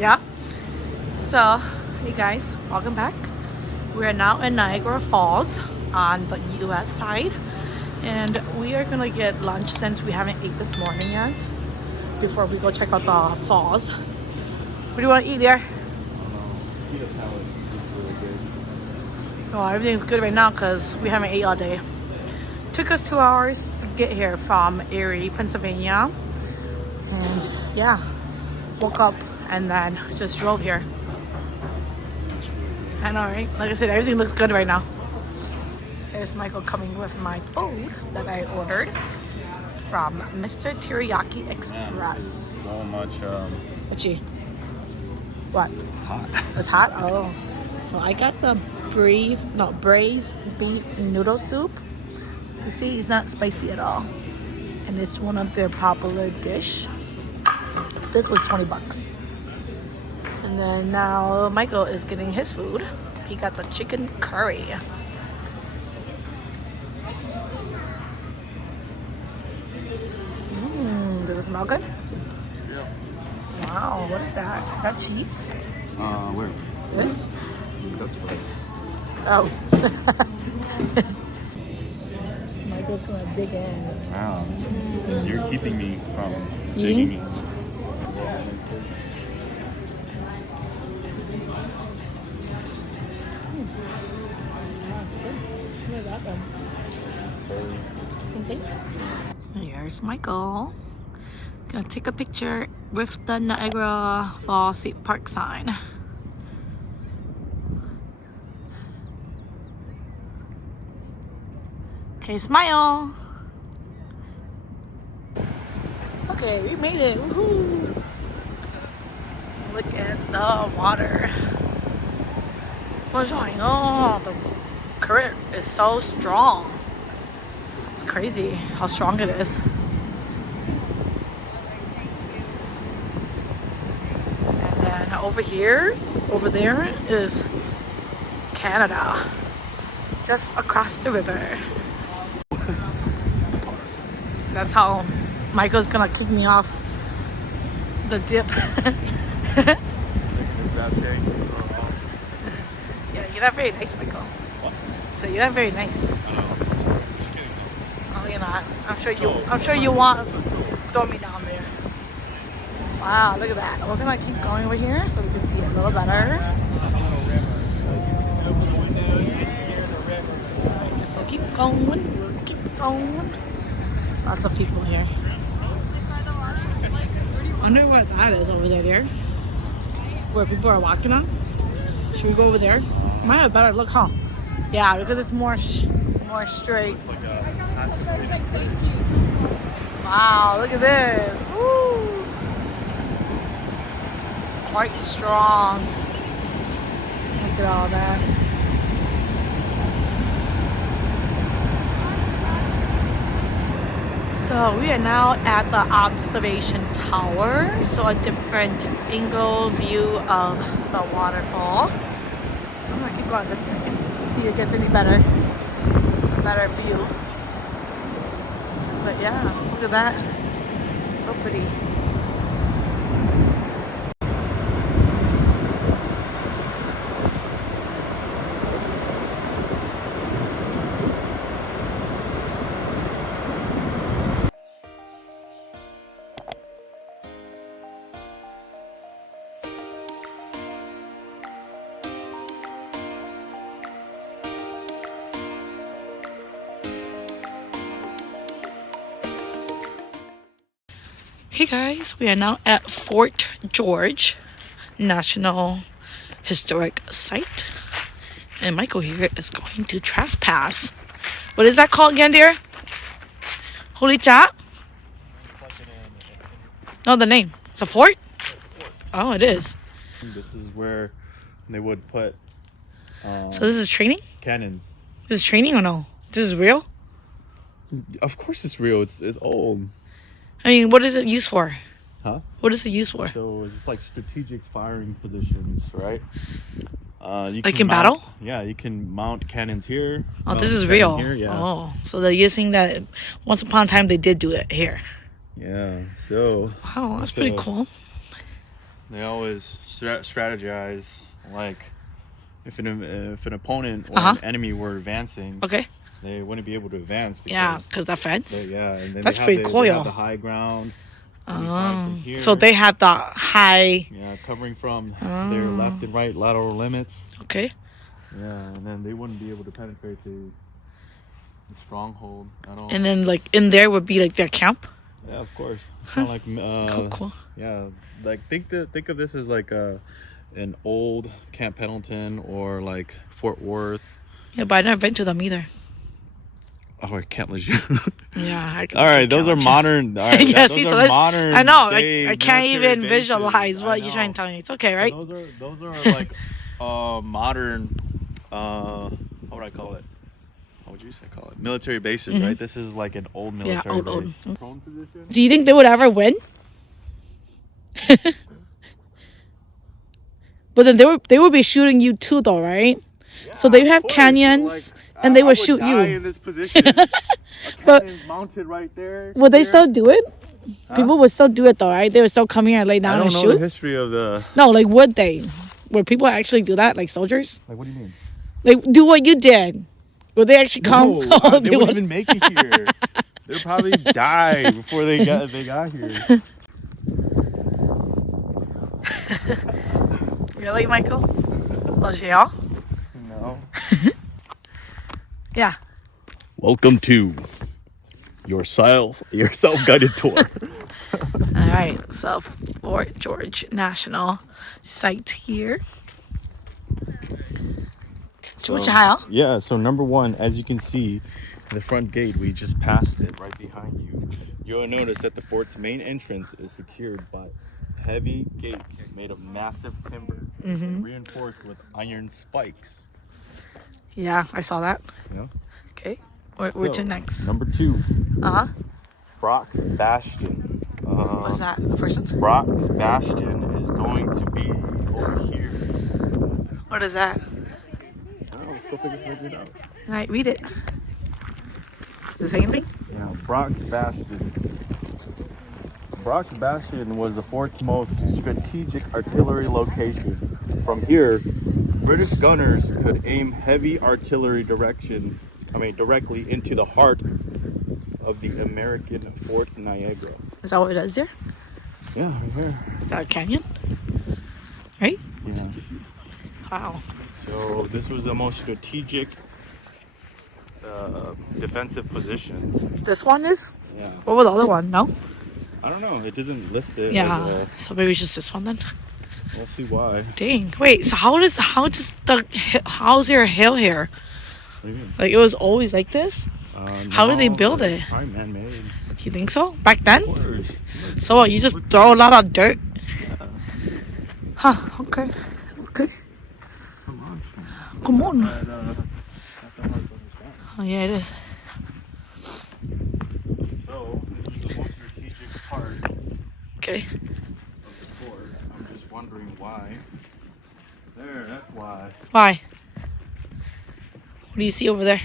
Yeah. So, hey guys, welcome back. We are now in Niagara Falls on the U.S. side, and we are gonna get lunch since we haven't ate this morning yet. Before we go check out the falls. What do you want to eat there? Oh, everything's good right now because we haven't ate all day. Took us 2 hours to get here from Erie, Pennsylvania, and yeah, woke up and then just drove here. I know, right? Like I said, everything looks good right now. There's Michael coming with my food that I ordered from Mr. Teriyaki Express. So much. What? It's hot. It's hot? Oh. So I got the braised beef noodle soup. You see, it's not spicy at all. And it's one of their popular dish. This was 20 bucks. And then now Michael is getting his food. He got the chicken curry. Does it smell good? Yeah. Wow, what is that? Is that cheese? Where? This? That's rice. Oh. Michael's gonna dig in. Wow. You're keeping me from Eating? digging in. Here's Michael. Gonna take a picture with the Niagara Falls State Park sign. Okay, smile. Okay, we made it. Woohoo! Look at the water. Oh, the current is so strong. It's crazy how strong it is. And then over there is Canada. Just across the river. That's how Michael's gonna kick me off the dip. Yeah, you're not very nice, Michael. What? So you're not very nice. I know. Just kidding. Oh, you're not. I'm sure you want to throw me down there. Wow, look at that. We're gonna keep going over here so we can see it a little better. So keep going, keep going. Lots of people here. I wonder what that is over there. Where people are walking on. Should we go over there? Might have better look, huh? Yeah, because it's more straight. Wow, look at this. Woo! Quite strong. Look at all that. So we are now at the observation tower, so a different angle view of the waterfall. I'm gonna keep going this way, see if it gets any better view. But yeah, look at that, so pretty. Hey guys, we are now at Fort George National Historic Site, and Michael here is going to trespass. What is that called again, dear? Holy chat? No, the name. It's a fort? Oh, it is. This is where they would put So this is training? cannons. This is training or no? This is real? Of course it's real. It's old. I mean, what is it used for? Huh? What is it used for? So it's like strategic firing positions, right? You Like can in mount, battle? Yeah, you can mount cannons here. Oh, this mount is cannon real. Here, yeah. Oh, so they're using that. Once upon a time, they did do it here. Yeah. So. Wow, that's pretty cool. they always strategize, like if an opponent or an enemy were advancing, Okay. they wouldn't be able to advance because the fence. And then That's they pretty cool. they have the high ground. From here, So they have the high. Yeah, covering from their left and right lateral limits. Okay. Yeah, and then they wouldn't be able to penetrate the stronghold at all. And then like in there would be like their camp. Yeah, of course. It's kind of like Cool. Yeah, like think of this as like an old Camp Pendleton or like Fort Worth. Yeah, but I've never been to them either. Oh, I can't let you. Yeah. All right, those are modern. All right, yeah, those are modern. I know. I can't military even bases. visualize what you're trying to tell me. It's okay, right? Those are like modern. How would I call it? How would you call it? Military bases, right? This is like an old military base. Prone position. Do you think they would ever win? But then they would be shooting you too, though, right? Yeah, so they have canyons, and they would shoot you. In this position. A cannon's mounted right there. Would they still do it? Huh? People would still do it though, right? They would still come here and lay down and shoot. I don't know the history of the. No, like would they? Would people actually do that, like soldiers? Like what do you mean? Like do what you did? Would they actually come? No, they wouldn't even make it here. They'd probably die before they got here. Really, Michael? L'Oreal? No. Yeah. Welcome to your self-guided tour. All right, so Fort George National Site here. Yeah, so number one, as you can see, the front gate, we just passed it right behind you. You'll notice that the fort's main entrance is secured by heavy gates made of massive timber and reinforced with iron spikes. Yeah, I saw that. Yeah. Okay. Where's your next? Number 2. Brock's Bastion. What's that? First? Brock's Bastion is going to be over here. What is that? Let's go figure it out. All right, read it. Does it say anything? Yeah, Brock's Bastion. Brock's Bastion was the fort's most strategic artillery location. From here, British gunners could aim heavy artillery directly into the heart of the American Fort Niagara. Is that what it is there? Yeah, right here. Is that a canyon? Right? Yeah. Wow. So this was the most strategic defensive position. This one is? Yeah. What was the other one? No? I don't know. It doesn't list it. Yeah. So maybe it's just this one then. We'll see why. Dang. Wait. So how's there a hill here? What do you mean? Like it was always like this? How did they build it? Probably man-made. You think so? Back then? Of course. So what? You just throw a lot of dirt? Yeah. Huh. Okay. Come on. Oh yeah, it is. So this is the most strategic part. Okay. Of the fort. I'm just wondering why. There, that's why. Why? What do you see over there?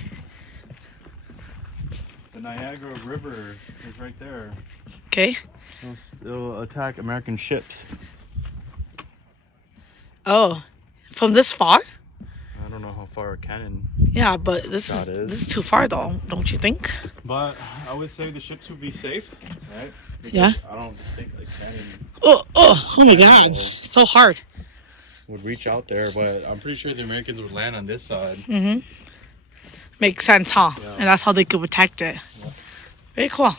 The Niagara River is right there. Okay. It'll attack American ships. Oh, from this far? I don't know how far a cannon. Yeah, but this is too far though, don't you think? But I would say the ships would be safe, right? Because yeah. I don't think a cannon. Oh my God! It's so hard. Would reach out there, but I'm pretty sure the Americans would land on this side. Makes sense, huh? Yeah. And that's how they could protect it. Yeah. Very cool.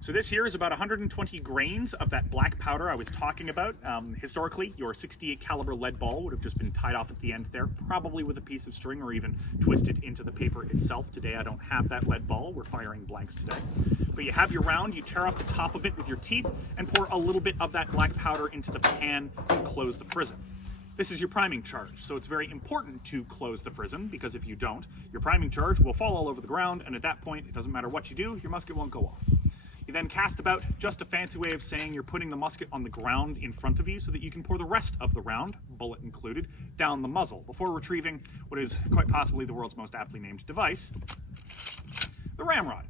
So this here is about 120 grains of that black powder I was talking about. Historically, your 68 caliber lead ball would have just been tied off at the end there, probably with a piece of string or even twisted into the paper itself. Today I don't have that lead ball. We're firing blanks today. But you have your round, you tear off the top of it with your teeth and pour a little bit of that black powder into the pan and close the frizzen. This is your priming charge, so it's very important to close the frizzen, because if you don't, your priming charge will fall all over the ground, and at that point, it doesn't matter what you do, your musket won't go off. You then cast about, just a fancy way of saying you're putting the musket on the ground in front of you so that you can pour the rest of the round, bullet included, down the muzzle before retrieving what is quite possibly the world's most aptly named device, the ramrod.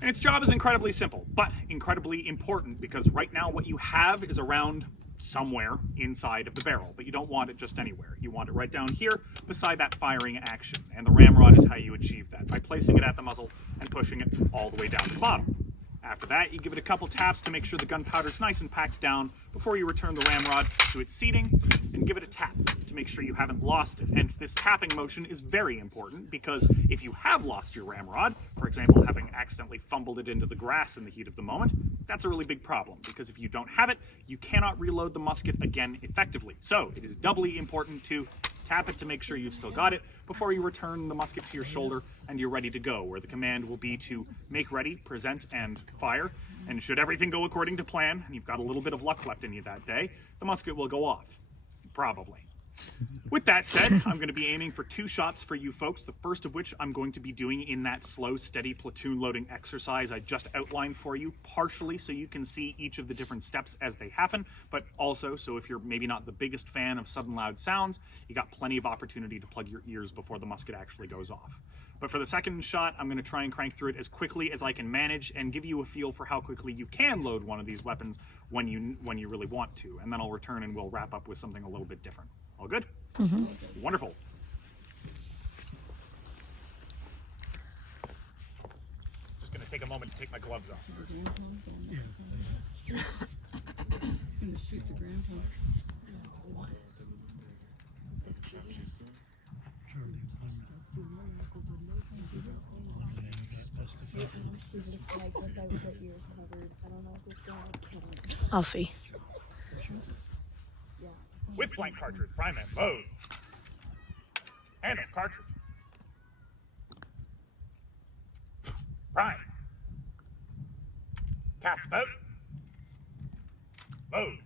And its job is incredibly simple, but incredibly important, because right now what you have is a round somewhere inside of the barrel, but you don't want it just anywhere. You want it right down here beside that firing action, and the ramrod is how you achieve that, by placing it at the muzzle and pushing it all the way down to the bottom. After that, you give it a couple taps to make sure the gunpowder's nice and packed down before you return the ramrod to its seating, and give it a tap to make sure you haven't lost it. And this tapping motion is very important, because if you have lost your ramrod, for example, having accidentally fumbled it into the grass in the heat of the moment, that's a really big problem, because if you don't have it, you cannot reload the musket again effectively. So it is doubly important to tap it to make sure you've still got it before you return the musket to your shoulder and you're ready to go, where the command will be to make ready, present, and fire. And should everything go according to plan, and you've got a little bit of luck left in you that day, the musket will go off. Probably. With that said, I'm going to be aiming for 2 shots for you folks, the first of which I'm going to be doing in that slow, steady platoon loading exercise I just outlined for you, partially so you can see each of the different steps as they happen, but also so if you're maybe not the biggest fan of sudden loud sounds, you got plenty of opportunity to plug your ears before the musket actually goes off. But for the second shot, I'm going to try and crank through it as quickly as I can manage and give you a feel for how quickly you can load one of these weapons when you really want to. And then I'll return and we'll wrap up with something a little bit different. All good? Mm-hmm. Wonderful. Just going to take a moment to take my gloves off. I'll see. With blank cartridge, prime and load. Handle cartridge. Prime. Cast boat. Load.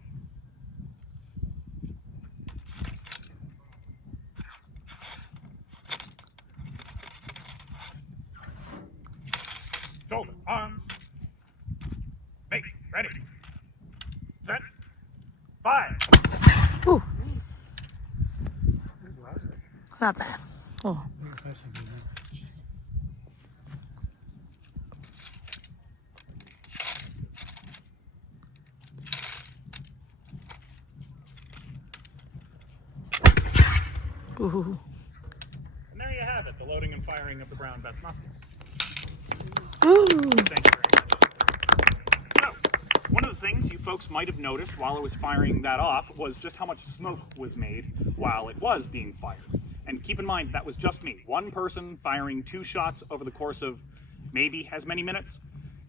Shoulder, arms. Make ready. Set. Fire. Ooh. Not bad. Oh. Ooh. And there you have it, the loading and firing of the Brown Bess musket. Ooh. Thank you very much. So, one of the things you folks might have noticed while I was firing that off was just how much smoke was made while it was being fired. And keep in mind, that was just me. One person firing 2 shots over the course of maybe as many minutes.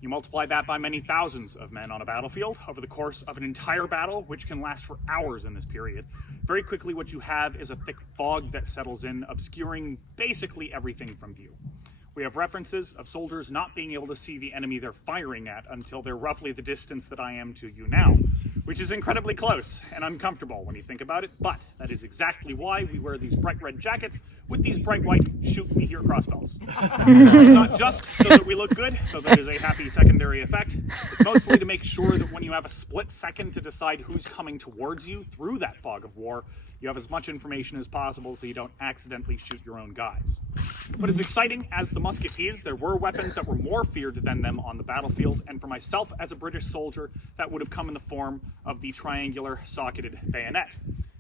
You multiply that by many thousands of men on a battlefield over the course of an entire battle, which can last for hours in this period. Very quickly, what you have is a thick fog that settles in, obscuring basically everything from view. We have references of soldiers not being able to see the enemy they're firing at until they're roughly the distance that I am to you now, which is incredibly close and uncomfortable when you think about it, but that is exactly why we wear these bright red jackets with these bright white shoot me here crossbelts. It's not just so that we look good, though that is a happy secondary effect. It's mostly to make sure that when you have a split second to decide who's coming towards you through that fog of war, you have as much information as possible so you don't accidentally shoot your own guys. But as exciting as the musket is, there were weapons that were more feared than them on the battlefield, and for myself as a British soldier, that would have come in the form of the triangular socketed bayonet.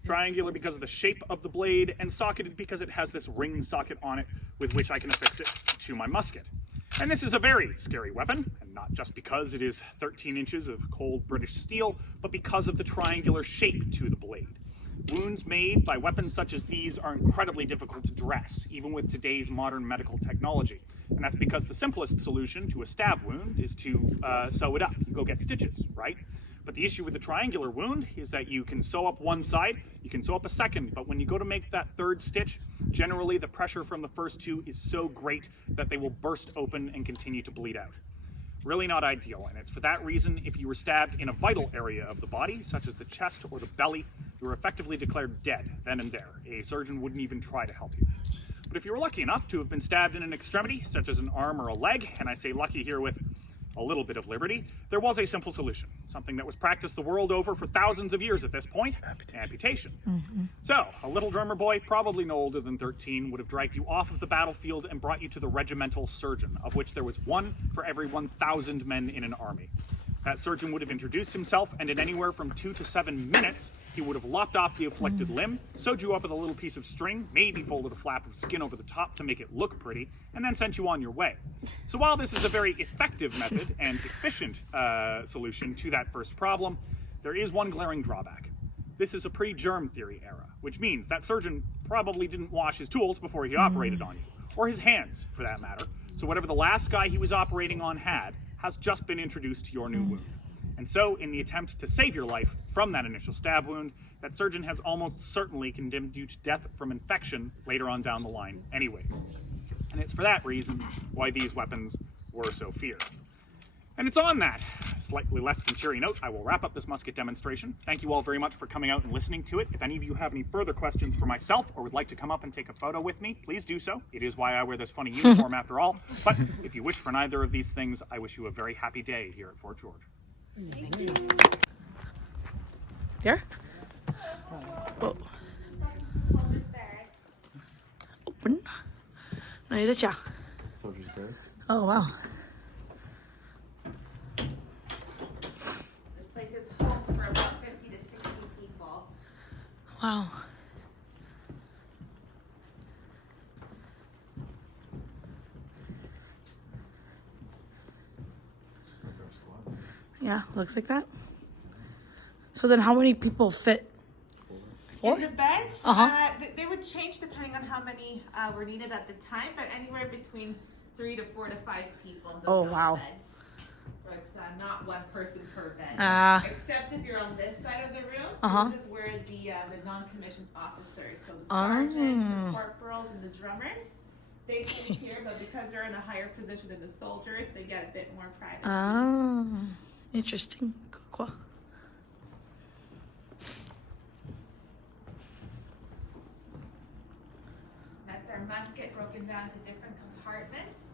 Triangular because of the shape of the blade, and socketed because it has this ring socket on it with which I can affix it to my musket. And this is a very scary weapon, and not just because it is 13 inches of cold British steel, but because of the triangular shape to the blade. Wounds made by weapons such as these are incredibly difficult to dress, even with today's modern medical technology. And that's because the simplest solution to a stab wound is to sew it up. You go get stitches, right? But the issue with the triangular wound is that you can sew up one side, you can sew up a second, but when you go to make that third stitch, generally the pressure from the first 2 is so great that they will burst open and continue to bleed out. Really not ideal, and it's for that reason if you were stabbed in a vital area of the body, such as the chest or the belly, you were effectively declared dead then and there. A surgeon wouldn't even try to help you. But if you were lucky enough to have been stabbed in an extremity, such as an arm or a leg, and I say lucky here with a little bit of liberty, there was a simple solution, something that was practiced the world over for thousands of years at this point: amputation. So, a little drummer boy, probably no older than 13, would have dragged you off of the battlefield and brought you to the regimental surgeon, of which there was one for every 1,000 men in an army. That surgeon would have introduced himself, and in anywhere from 2 to 7 minutes, he would have lopped off the afflicted limb, sewed you up with a little piece of string, maybe folded a flap of skin over the top to make it look pretty, and then sent you on your way. So while this is a very effective method and efficient solution to that first problem, there is one glaring drawback. This is a pre-germ theory era, which means that surgeon probably didn't wash his tools before he operated on you, or his hands for that matter. So whatever the last guy he was operating on had has just been introduced to your new wound. And so, in the attempt to save your life from that initial stab wound, that surgeon has almost certainly condemned you to death from infection later on down the line anyways. And it's for that reason why these weapons were so feared. And it's on that slightly less than cheery note, I will wrap up this musket demonstration. Thank you all very much for coming out and listening to it. If any of you have any further questions for myself or would like to come up and take a photo with me, please do so. It is why I wear this funny uniform after all. But if you wish for neither of these things, I wish you a very happy day here at Fort George. Thank you. Here? Oh. Open. Soldiers Barracks. Oh, wow. This place is home for about 50 to 60 people. Wow. Yeah, looks like that. So then how many people fit? In the beds, Uh-huh. they would change depending on how many were needed at the time, but anywhere between 3 to 4 to 5 people in those Oh, double wow. beds. So it's not one person per bed. Except if you're on this side of the room, Uh-huh. this is where the non-commissioned officers, so the sergeants, the corporals, and the drummers, they sleep here, but because they're in a higher position than the soldiers, they get a bit more privacy. Oh, interesting. Cool. That's our musket broken down to different compartments.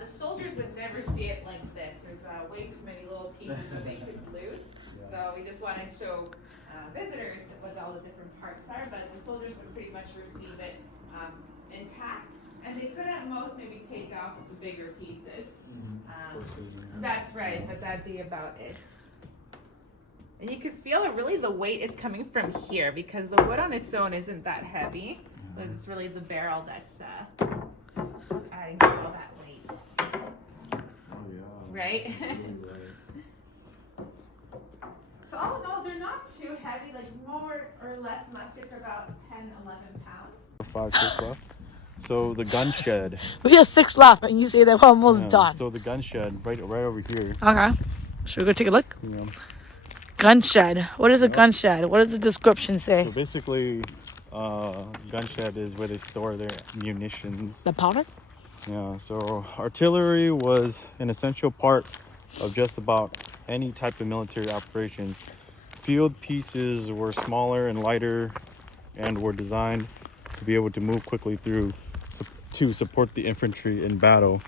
The soldiers would never see it like this. There's way too many little pieces that they could lose. So we just want to show visitors what all the different parts are, but the soldiers would pretty much receive it intact. And they could at most maybe take off the bigger pieces. That's right, but that'd be about it. And you could feel it, really the weight is coming from here because the wood on its own isn't that heavy, but it's really the barrel that's adding to all that weight. Oh yeah. Right? So all in all, they're not too heavy, like more or less muskets are about 10, 11 pounds. 5, 6 left. So the gun shed. We have 6 left and you say they're almost done. So the gun shed right over here. Okay. Should we go take a look? Yeah. Gun shed. What is a gun shed? What does the description say? So basically, gun shed is where they store their munitions. The powder? Yeah. So artillery was an essential part of just about any type of military operations. Field pieces were smaller and lighter, and were designed to be able to move quickly through to support the infantry in battle.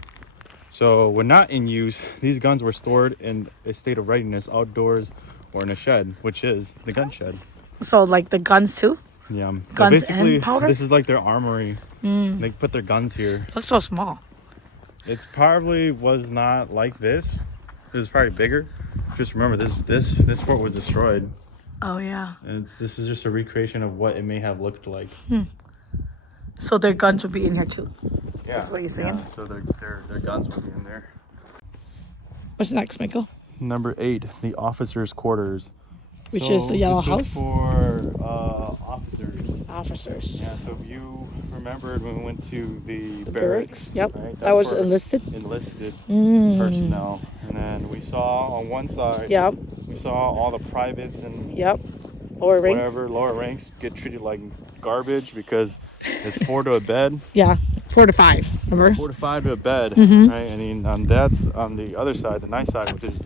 So when not in use, these guns were stored in a state of readiness outdoors or in a shed, which is the gun shed. So like the guns too? Yeah. So Guns basically, and powder? this is like their armory. They put their guns here. Looks so small. It's probably was not like this. It was probably bigger. Just remember, this fort was destroyed, Oh yeah. and this is just a recreation of what it may have looked like. So their guns would be in here too. Yeah. That's what you're saying? Yeah, so their guns would be in there. What's next, Michael? Number 8, the officers' quarters. Which is the yellow this house? is for officers. Officers. Yeah, so if you remembered when we went to the Barracks. Yep. right, I was for enlisted. enlisted personnel. And then we saw on one side, Yep. we saw all the privates and Yep. Lower ranks. whatever lower ranks get treated like garbage because it's 4 to a bed. Yeah. 4 to 5. Remember? 4 to 5 to a bed, right? I mean, that's on the other side, the nice side, which is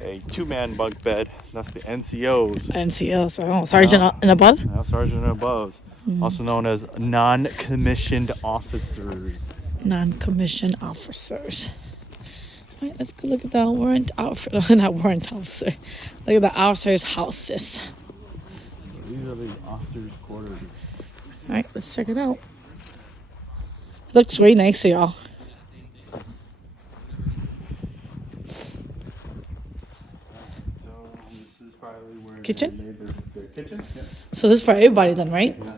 a 2-man bunk bed. That's the NCOs. NCO. So sergeant and above. Now, sergeant and above, also known as non-commissioned officers. Non-commissioned officers. All right, let's go look at the warrant officer. Not warrant officer. Look at the officers' houses. These are the officers' quarters. All right, let's check it out. Looks really nice, y'all. probably where Kitchen? they made their kitchen. Yeah. So this is for everybody then, right? Yeah.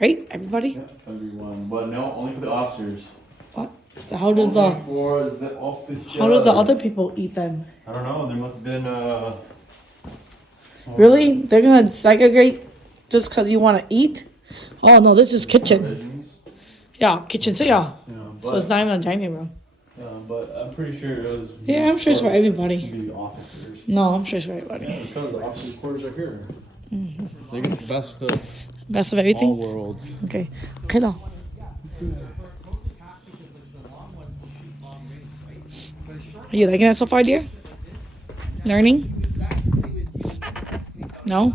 Right? Everybody? Yeah. Everyone, but no, only for the officers. What? How does Only for the officers. the other people eat then? I don't know. There must have been Really? They're gonna segregate just because you want to eat? Oh no, this is kitchen. provisions. Yeah, kitchen. So yeah. You know, So it's not even a dining room. but I'm pretty sure it was. Yeah, I'm sure it's for everybody. The officers. No, I'm sure it's for everybody. Yeah, because the officers' quarters are here. They get the best of Best of all everything? worlds. Okay. Okay now. Are you liking it so far, dear? Learning? No?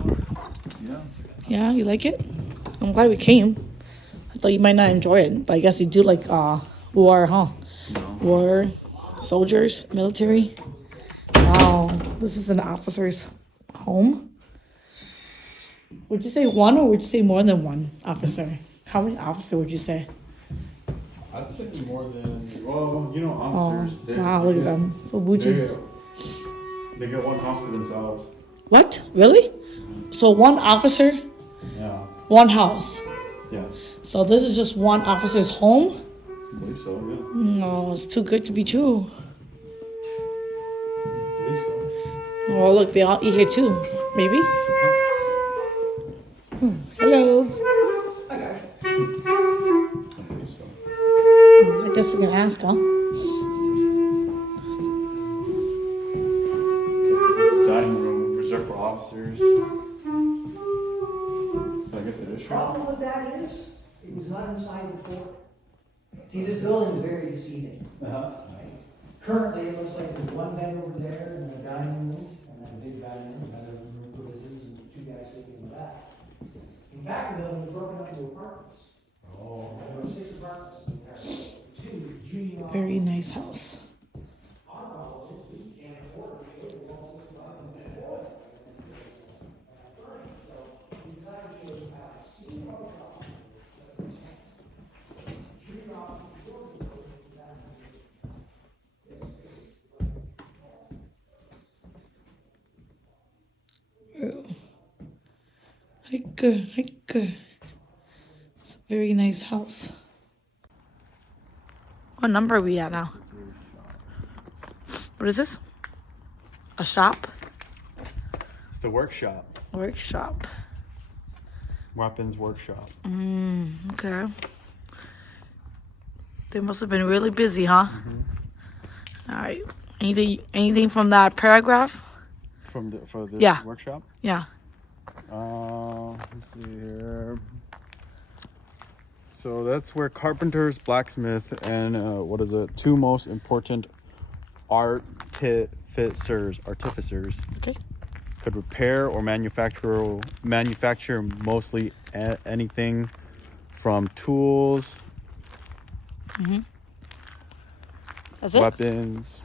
Yeah. Yeah, you like it? I'm glad we came. I thought you might not enjoy it, but I guess you do like war, huh? No. War, soldiers, military. Wow, this is an officer's home. Would you say one or would you say more than one officer? How many officers would you say? I'd say more than Oh, officers. wow, look at them. So bougie. They get one house to themselves. What? Really? So one officer, Yeah. one house. Yeah. So this is just one officer's home? I believe so. Yeah. No, it's too good to be true. I believe so. Oh, look, they all eat here too. Maybe? Hello. I believe so. I guess we can ask, huh? Okay, so this is dining room reserved for officers. So I guess that is true. Problem with that is, it was not inside before. See, this building is very deceiving. Currently, it looks like there's one bed over there and a dining room, and then a big dining room, another room for visitors, and two guys sleeping in the back. In fact, the building was broken up into apartments. Oh. There were 6 apartments in there. 2 junior. Very nice house. Good. It's a very nice house. What number are we at now? What is this? A shop? It's the workshop. Workshop. Weapons workshop. Okay. They must have been really busy, huh? All right. Anything from that paragraph? For this Yeah. workshop? Yeah. Let's see here. So that's where carpenters, blacksmith, and 2 most important artificers Okay. could repair or manufacture mostly anything from tools, That's it? weapons,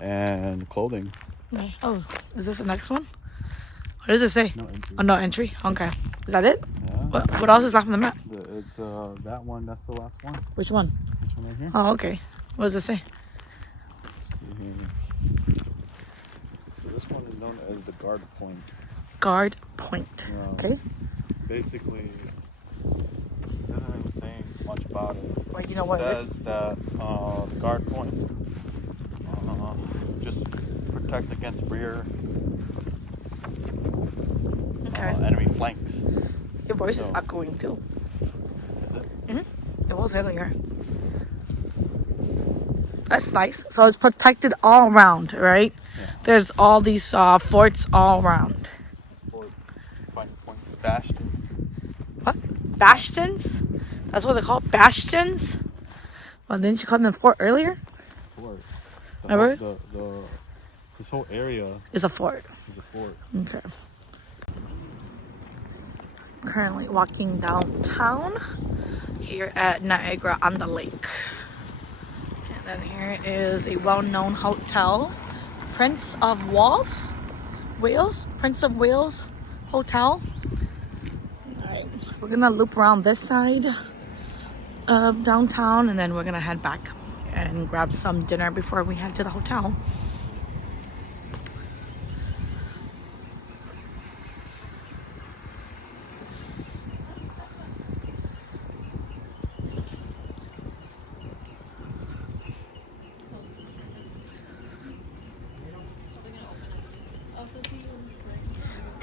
and clothing. Okay. Oh, is this the next one? What does it say? No entry. Oh, no entry. Okay. Is that it? Yeah. What else is left on the map? It's that one. That's the last one. Which one? This one right here. Oh, okay. What does it say? See here. So this one is known as the guard point. Guard point. Yeah. Okay. Basically, it doesn't really say much about it. Well, you know what it is? Says that the guard point just protects against rear enemy flanks. Your voice is So- echoing too. Is it? It was earlier. That's nice. So it's protected all around, right? Yeah. There's all these forts all around. Or find points, bastions. What? Bastions? That's what they're called? Bastions? Well, didn't you call them fort earlier? Fort. Remember? This whole area It's a fort. is a fort. Okay. Currently walking downtown here at Niagara-on-the-Lake. And then here is a well-known hotel, Prince of Wales Hotel. Alright, we're gonna loop around this side of downtown and then we're gonna head back and grab some dinner before we head to the hotel.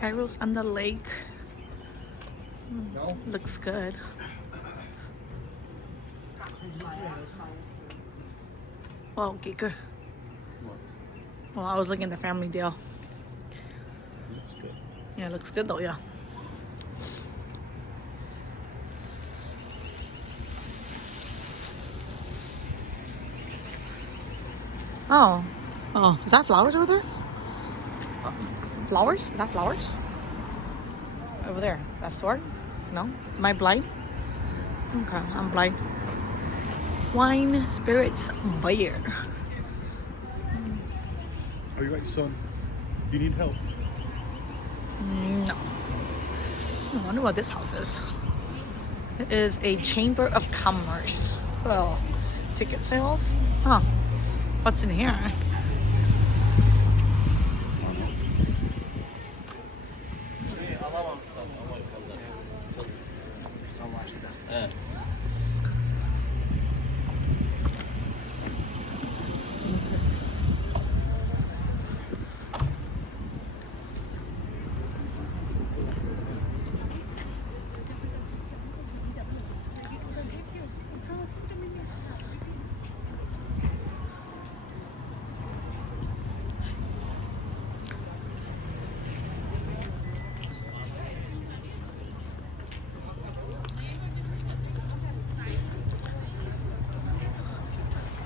Niagara-on-the-Lake. Looks good. Well, okay, good. Well, I was looking at the family deal. Looks good. Yeah, it looks good though, yeah. Oh. Oh, is that flowers over there? Flowers? Is that flowers? Over there. That store? No? Am I blind? Okay, I'm blind. Wine, spirits, beer. Are you right, son? You need help? No. I wonder what this house is. It is a Chamber of Commerce. Well, ticket sales? Huh. What's in here?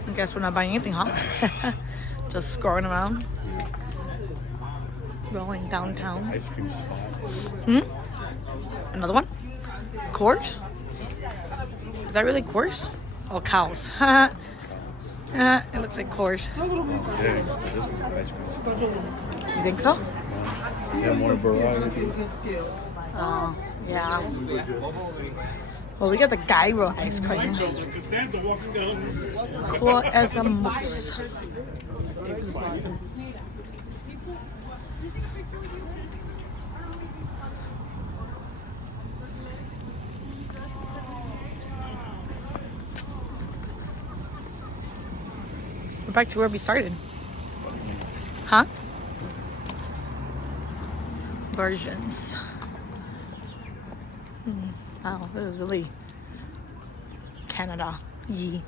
I guess we're not buying anything, huh? Just scrolling around. Rolling downtown. Ice cream spot. Another one? Course? Is that really course? Oh, cows. It looks like course. Okay, so this was an ice cream spot. You think so? Yeah, more variety. Oh, yeah. Well, we got the gyro ice cream. Cool as a moose. We're back to where we started. Huh? Versions. Wow, this is really Canada. Yee.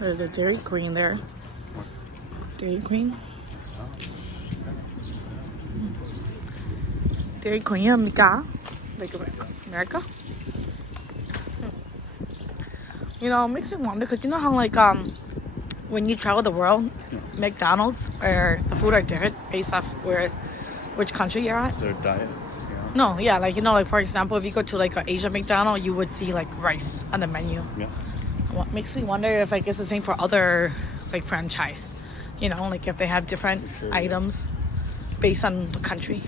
There's a Dairy Queen there. Dairy Queen. Dairy Queen, America. Like America. You know, it makes me wonder because you know how like when you travel the world, McDonald's or the food are different based off which country you're at. Their diet. No, yeah, like you know, like for example, if you go to like an Asian McDonald's, you would see like rice on the menu. Yeah. What makes me wonder if I guess the same for other like franchise, you know, like if they have different items based on the country.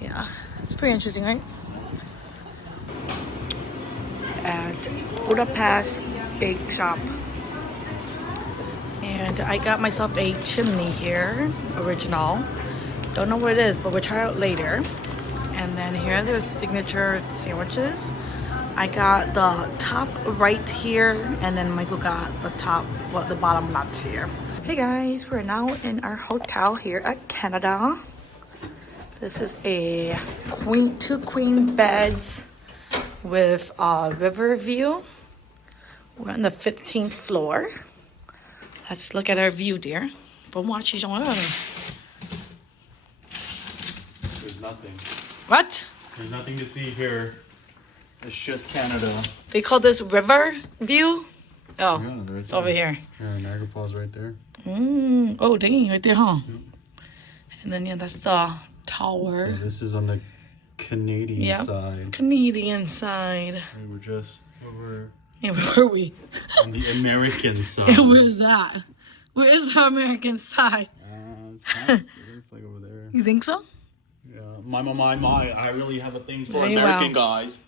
Yeah, it's pretty interesting, right? At Budapest Bake Shop, and I got myself a chimney here, original. Don't know what it is, but we'll try it out later. And then here are their signature sandwiches. I got the top right here, and then Michael got the the bottom left here. Hey guys, we're now in our hotel here at Canada. This is a two queen beds with a river view. We're on the 15th floor. Let's look at our view, dear. There's nothing. What? There's nothing to see here. It's just Canada. They call this river view? Oh, Yeah, right it's there. over here. Yeah, Niagara Falls right there. Oh, dang, right there, huh? And then, yeah, that's the tower. So this is on the Canadian side. Canadian side. We were just over Yeah, where are we? on the American side. And where's that? Where is the American side? It's like over there. You think so? Yeah, my. I really have a thing for Very American well. guys.